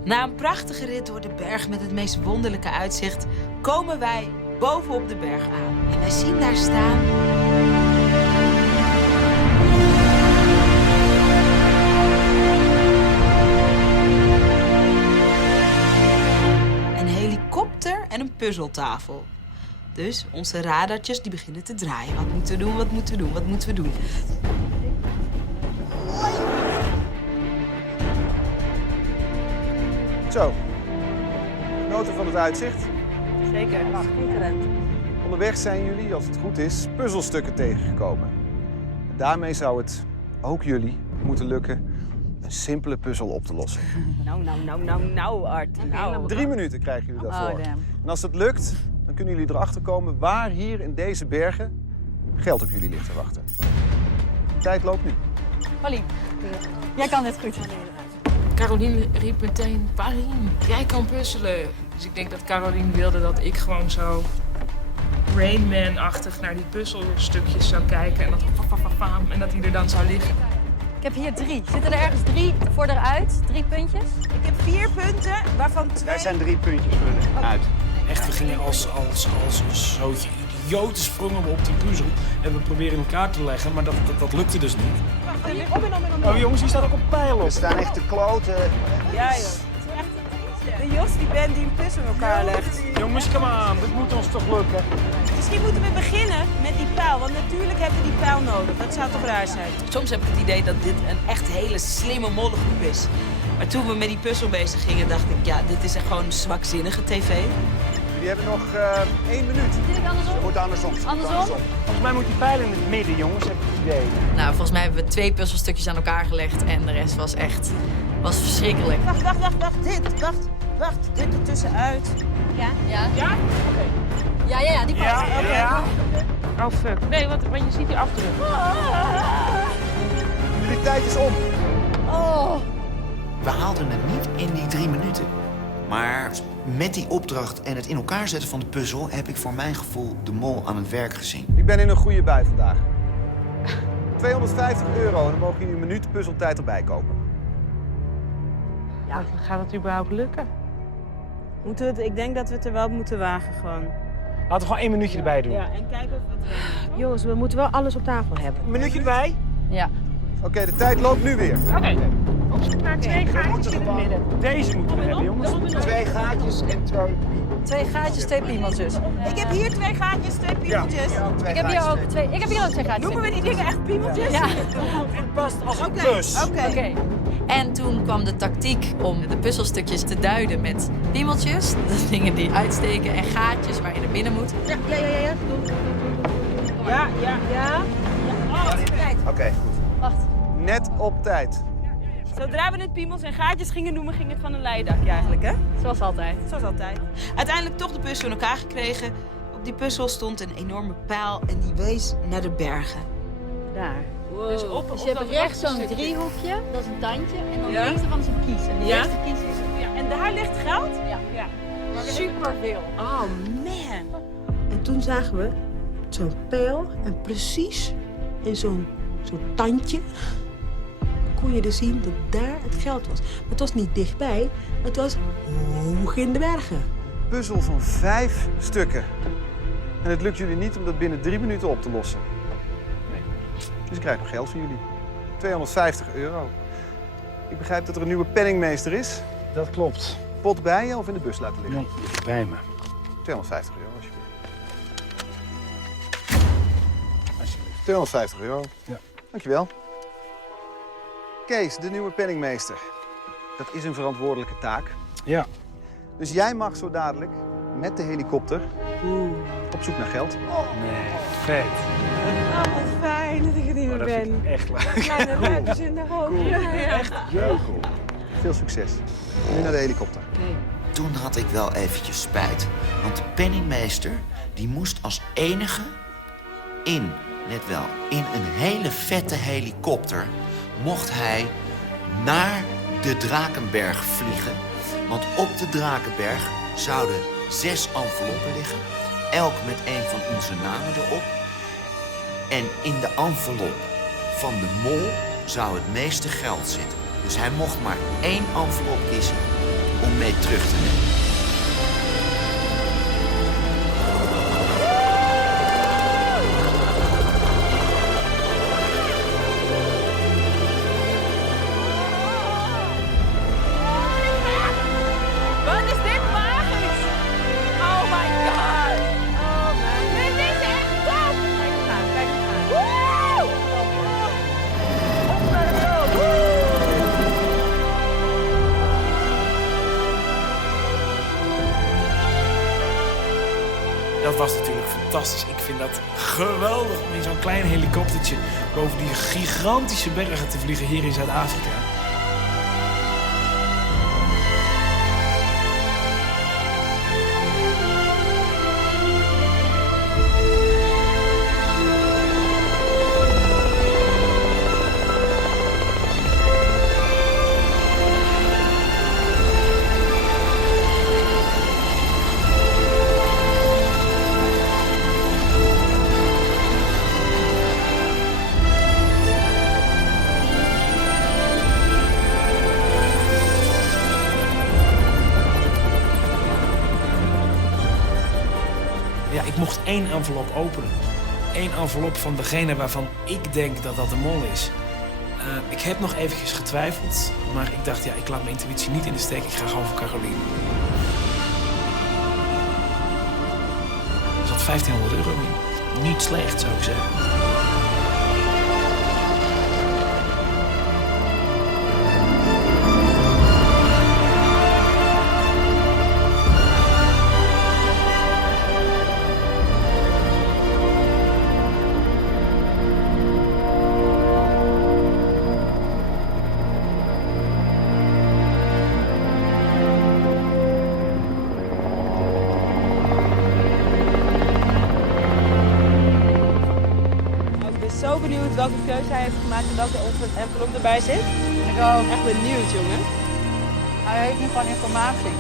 Na een prachtige rit door de berg met het meest wonderlijke uitzicht komen wij bovenop de berg aan. En wij zien daar staan een helikopter en een puzzeltafel. Dus onze radartjes die beginnen te draaien. Wat moeten we doen, wat moeten we doen, wat moeten we doen? Zo, genoten van het uitzicht. Zeker. Schitterend. Onderweg zijn jullie, als het goed is, puzzelstukken tegengekomen. En daarmee zou het ook jullie moeten lukken een simpele puzzel op te lossen. Nou, Art. Nou. 3 minuten krijgen jullie daarvoor. Oh, damn. En als het lukt, dan kunnen jullie erachter komen waar hier in deze bergen geld op jullie ligt te wachten. De tijd loopt nu. Paulien, jij kan dit goed. Caroline riep meteen, Paulien, jij kan puzzelen. Dus ik denk dat Caroline wilde dat ik gewoon zo Rain Man-achtig naar die puzzelstukjes zou kijken. En dat en dat hij er dan zou liggen. Ik heb hier 3. Zitten er ergens 3 voor eruit? 3 puntjes? Ik heb 4 punten, waarvan 2... Daar zijn 3 puntjes voor uit. Echt, we gingen als een zootje idioten sprongen we op die puzzel. En we proberen in elkaar te leggen, maar dat lukte dus niet. Oh jongens, die staat ook op pijl op. We staan echt te kloten. Ja joh. De Jos die band die een puzzel in elkaar legt. Jongens, kom aan, dit moet ons toch lukken. Misschien moeten we beginnen met die pijl, want natuurlijk hebben we die pijl nodig. Dat zou toch raar zijn? Soms heb ik het idee dat dit een echt hele slimme mollengroep is. Maar toen we met die puzzel bezig gingen, dacht ik, ja, dit is echt gewoon zwakzinnige tv. Jullie hebben nog 1 minuut. Zit ik andersom? Het moet andersom. Andersom? Volgens mij moet die pijl in het midden, jongens, heb ik het idee. Nou, volgens mij hebben we 2 puzzelstukjes aan elkaar gelegd en de rest was verschrikkelijk. Wacht, dit ertussenuit. Ja? Ja? Oké. Ja, die past. Ja, oké. Ja. Oh fuck. Nee, want je ziet die afdruk. Jullie tijd is om. Oh. We haalden het niet in die 3 minuten. Maar met die opdracht en het in elkaar zetten van de puzzel heb ik voor mijn gevoel de mol aan het werk gezien. Ik ben in een goede bui vandaag. €250 en dan mogen jullie een minuut puzzeltijd erbij kopen. Ja, gaat het überhaupt lukken? Ik denk dat we het er wel moeten wagen gewoon. Laten we gewoon 1 minuutje erbij doen. Ja, en kijken of het... Jongens, we moeten wel alles op tafel hebben. Een minuutje erbij? Ja. Oké, de tijd loopt nu weer. Oké. Op zoek naar 2 gaatjes in het midden. Deze moeten we hebben, jongens. 2 gaatjes en 2 2 gaatjes, 2 piemeltjes. Ik heb hier 2 gaatjes, 2 piemeltjes. Ik heb hier ook 2 gaatjes. Noemen we die dingen echt piemeltjes? Ja. Het past als een Oké. plus. Oké. En toen kwam de tactiek om de puzzelstukjes te duiden met piemeltjes. Dat dingen die uitsteken en gaatjes waar je naar binnen moet. Ja. Ja. Oké, goed. Wacht. Net op tijd. Zodra we het piemels en gaatjes gingen noemen, ging het van een leidakje eigenlijk, hè? Zoals altijd. Zoals altijd. Uiteindelijk toch de puzzel in elkaar gekregen. Op die puzzel stond een enorme pijl en die wees naar de bergen. Daar. Dus Dus je hebt rechts zo'n driehoekje, dat is een tandje. En dan links ervan is een kies. En de Ja? eerste kies is het. Ja, en daar ligt geld? Ja. Superveel. Oh man. En toen zagen we zo'n pijl en precies in zo'n tandje kon je dus zien dat daar het geld was. Maar het was niet dichtbij, het was hoog in de bergen. Puzzel van 5 stukken. En het lukt jullie niet om dat binnen 3 minuten op te lossen. Nee. Dus ik krijg nog geld van jullie. €250. Ik begrijp dat er een nieuwe penningmeester is. Dat klopt. Pot bij je of in de bus laten liggen? Nee, bij me. €250 alsjeblieft. €250. Ja. Dankjewel. Kees, de nieuwe penningmeester. Dat is een verantwoordelijke taak. Ja. Dus jij mag zo dadelijk met de helikopter op zoek naar geld. Nee, vet. Oh, wat fijn dat ik er niet meer Dat vind ben. ik echt leuk. Kleine ruimtes in de hoofd. Cool. Echt. Jeugel. Veel succes. Nu naar de helikopter. Toen had ik wel eventjes spijt. Want de penningmeester die moest als enige in een hele vette helikopter mocht hij naar de Drakenberg vliegen. Want op de Drakenberg zouden 6 enveloppen liggen. Elk met een van onze namen erop. En in de envelop van de mol zou het meeste geld zitten. Dus hij mocht maar 1 envelop kiezen om mee terug te nemen. Wat is dit magisch? Oh my god. Oh man. Dit is echt top. Kijk hem gaan, kijk hem gaan. Woe! Dat was natuurlijk fantastisch. Ik vind dat geweldig om in zo'n klein helikoptertje boven die gigantische bergen te vliegen hier in Zuid-Afrika. Ja, ik mocht 1 envelop openen. 1 envelop van degene waarvan ik denk dat dat de mol is. Ik heb nog eventjes getwijfeld, maar ik dacht, ja, ik laat mijn intuïtie niet in de steek. Ik ga gewoon voor Caroline. Er zat €1500 in. Niet slecht, zou ik zeggen. Zo benieuwd welke keuze hij heeft gemaakt en welke envelop erbij zit. Ik ook. Echt benieuwd, jongen. Hij heeft nu gewoon informatie.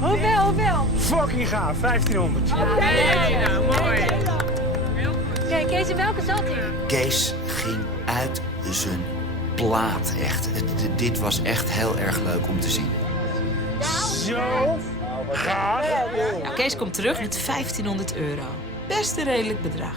Hoeveel? Fucking gaaf, 1500. Nee, nou, mooi. Kijk, Kees, in welke zat hij? Kees ging uit zijn plaat, echt. Dit was echt heel erg leuk om te zien. Zo gaaf. Nou, Kees komt terug met €1500. Best een redelijk bedrag.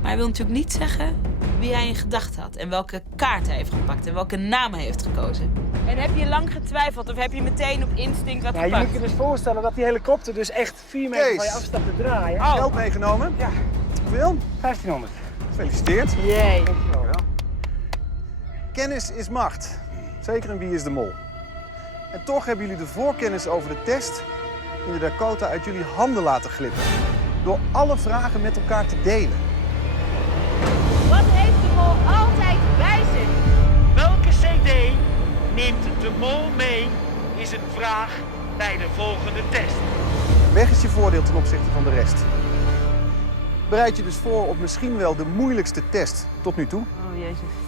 Maar hij wil natuurlijk niet zeggen wie hij in gedachten had. En welke kaart hij heeft gepakt en welke naam hij heeft gekozen. En heb je lang getwijfeld of heb je meteen op instinct wat Ja, gepakt? je moet je dus voorstellen dat die helikopter dus echt 4 meter van je af staat te draaien. Oh. Geld meegenomen? Ja. Hoeveel? 1500. Gefeliciteerd. Jee. Dankjewel. Kennis is macht. Zeker in Wie is de Mol. En toch hebben jullie de voorkennis over de test in de Dakota uit jullie handen laten glippen. Door alle vragen met elkaar te delen. Wat heeft de mol altijd bij zich? Welke CD neemt de mol mee, is een vraag bij de volgende test. Weg is je voordeel ten opzichte van de rest. Bereid je dus voor op misschien wel de moeilijkste test tot nu toe. Oh, jezus.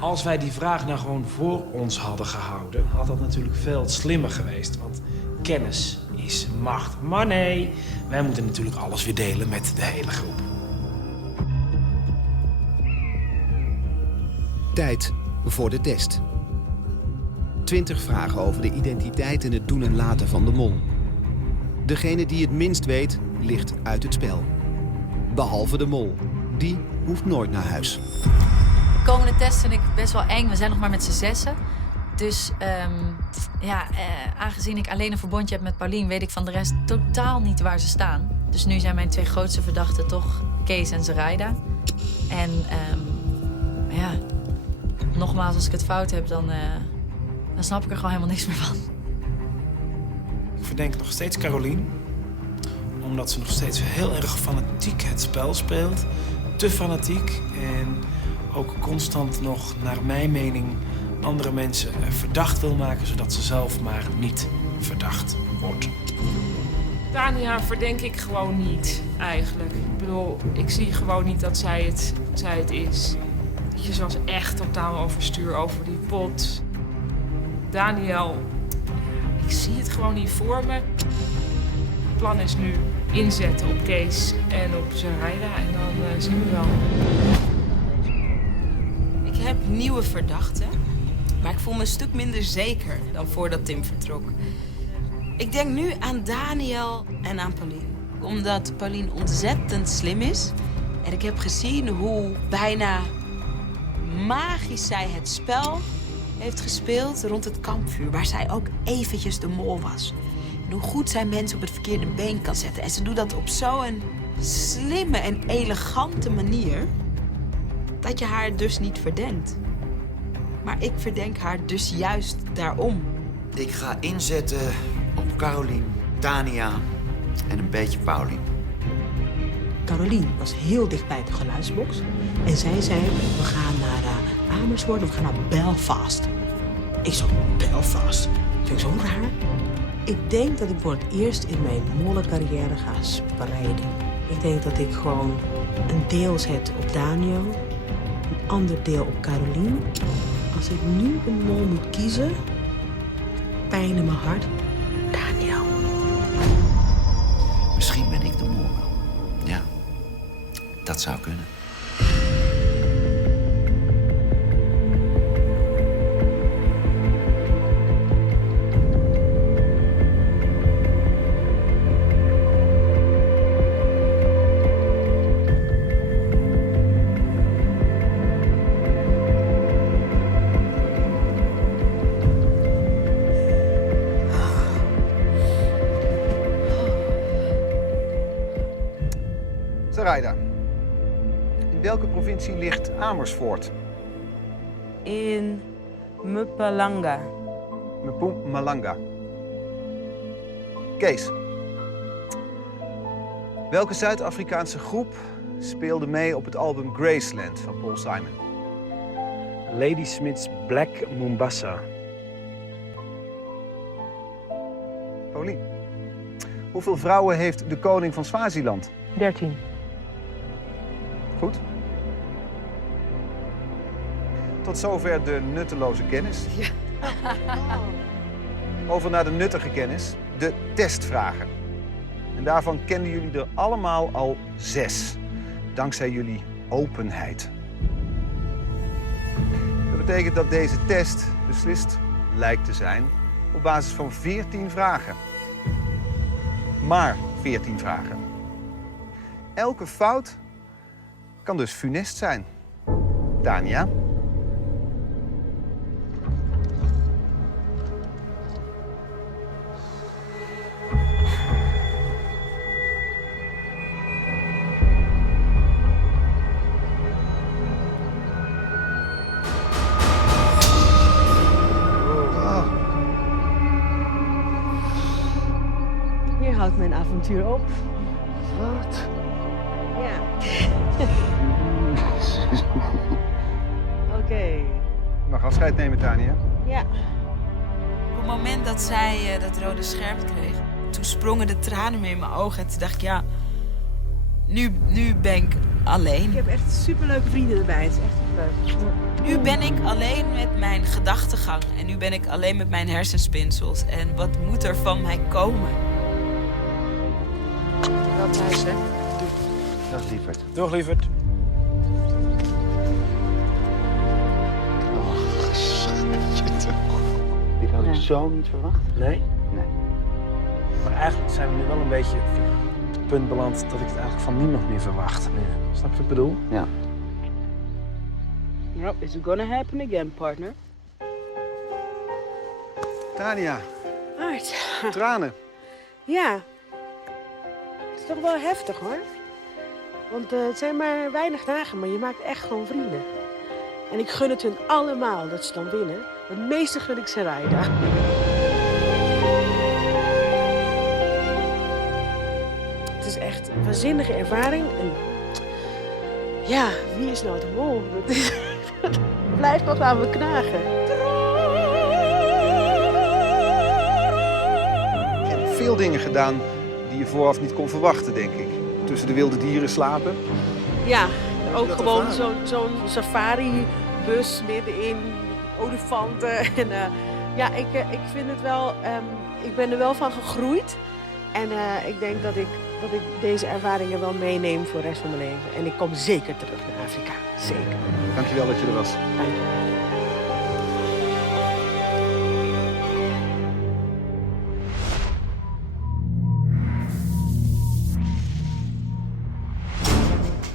Als wij die vraag nou gewoon voor ons hadden gehouden, had dat natuurlijk veel slimmer geweest. Want kennis is macht. Maar nee, wij moeten natuurlijk alles weer delen met de hele groep. Tijd voor de test. 20 vragen over de identiteit en het doen en laten van de mol. Degene die het minst weet, ligt uit het spel. Behalve de mol. Die hoeft nooit naar huis. De komende test vind ik best wel eng. We zijn nog maar met z'n 6. Dus aangezien ik alleen een verbondje heb met Paulien, weet ik van de rest totaal niet waar ze staan. Dus nu zijn mijn 2 grootste verdachten toch Kees en Zoraida. En nogmaals, als ik het fout heb, dan snap ik er gewoon helemaal niks meer van. Ik verdenk nog steeds Caroline. Omdat ze nog steeds heel erg fanatiek het spel speelt. Te fanatiek. En ook constant nog, naar mijn mening, andere mensen verdacht wil maken, zodat ze zelf maar niet verdacht wordt. Tania verdenk ik gewoon niet, eigenlijk. Ik bedoel, ik zie gewoon niet dat zij het is. Ze was echt totaal overstuur over die pot. Daniel, ik zie het gewoon niet voor me. Het plan is nu inzetten op Kees en op Zoraida en dan zien we wel. Ik heb nieuwe verdachten, maar ik voel me een stuk minder zeker dan voordat Tim vertrok. Ik denk nu aan Daniel en aan Paulien. Omdat Paulien ontzettend slim is. En ik heb gezien hoe bijna magisch zij het spel heeft gespeeld rond het kampvuur. Waar zij ook eventjes de mol was. En hoe goed zij mensen op het verkeerde been kan zetten. En ze doet dat op zo'n slimme en elegante manier dat je haar dus niet verdenkt. Maar ik verdenk haar dus juist daarom. Ik ga inzetten op Caroline, Tania en een beetje Paulien. Caroline was heel dicht bij de geluidsbox. En zij zei, we gaan naar Amersfoort, we gaan naar Belfast. Ik zo, Belfast? Vind ik zo raar. Ik denk dat ik voor het eerst in mijn mollencarrière ga spreiden. Ik denk dat ik gewoon een deel zet op Daniel, een ander deel op Caroline. Als ik nu een mol moet kiezen, pijn in mijn hart, Daniel. Misschien ben ik de mol wel. Ja, dat zou kunnen. Sarayda, in welke provincie ligt Amersfoort? In Mpumalanga. Mpumalanga. Kees. Welke Zuid-Afrikaanse groep speelde mee op het album Graceland van Paul Simon? Ladysmith's Black Mombasa. Paulien. Hoeveel vrouwen heeft de koning van Swaziland? 13. Goed. Tot zover de nutteloze kennis. Ja. Over naar de nuttige kennis, de testvragen. En daarvan kenden jullie er allemaal al 6, dankzij jullie openheid. Dat betekent dat deze test beslist lijkt te zijn op basis van 14 vragen. Maar 14 vragen. Elke fout kan dus funest zijn. Tania? Hier houdt mijn avontuur op. Wat? Ja. Oké. Je mag afscheid nemen, Tania. Ja. Op het moment dat zij dat rode scherm kreeg, toen sprongen de tranen me in mijn ogen. En toen dacht ik, ja, nu ben ik alleen. Ik heb echt superleuke vrienden erbij. Het is echt leuk. Nu ben ik alleen met mijn gedachtegang. En nu ben ik alleen met mijn hersenspinsels. En wat moet er van mij komen? Dat meisje. Dag lieverd. Dag lieverd. Dit had ik zo niet verwacht. Nee? Nee. Maar eigenlijk zijn we nu wel een beetje op het punt beland dat ik het eigenlijk van niemand meer verwacht. Nee. Snap je wat ik bedoel? Ja. Well, is it gonna happen again, partner? Tania, Art. tranen. Ja. Het is toch wel heftig, hoor. Want het zijn maar weinig dagen, maar je maakt echt gewoon vrienden. En ik gun het hun allemaal dat ze dan winnen. Het meeste gun ik Sarayda. Het is echt een waanzinnige ervaring. En ja, wie is nou de mol? Het blijft nog aan me knagen. Je hebt veel dingen gedaan die je vooraf niet kon verwachten, denk ik. Tussen de wilde dieren slapen. Ja, ook dat gewoon ervaren? zo'n safari-bus middenin, olifanten. En ja, ik vind het wel, ik ben er wel van gegroeid. En ik denk dat ik deze ervaringen wel meeneem voor de rest van mijn leven. En ik kom zeker terug naar Afrika, zeker. Dankjewel dat je er was. Dank je.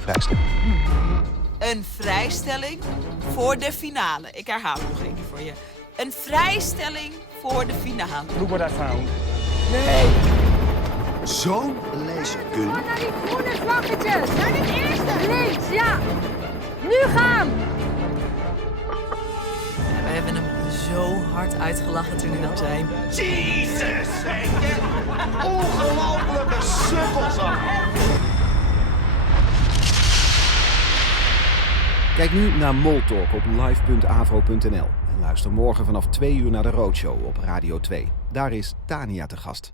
Vrijstelling. Een vrijstelling voor de finale. Ik herhaal het nog een keer voor je. Een vrijstelling voor de finale. Look what I found. Nee! Zo'n lasergun. Naar die groene vlaggetjes. Naar de eerste. Links, ja. Nu gaan. We hebben hem zo hard uitgelachen toen hij dat zei. Jezus! Ongelofelijke sukkelzak! Kijk nu naar Moltalk op live.avro.nl en luister morgen vanaf 2 uur naar de Roadshow op Radio 2. Daar is Tania te gast.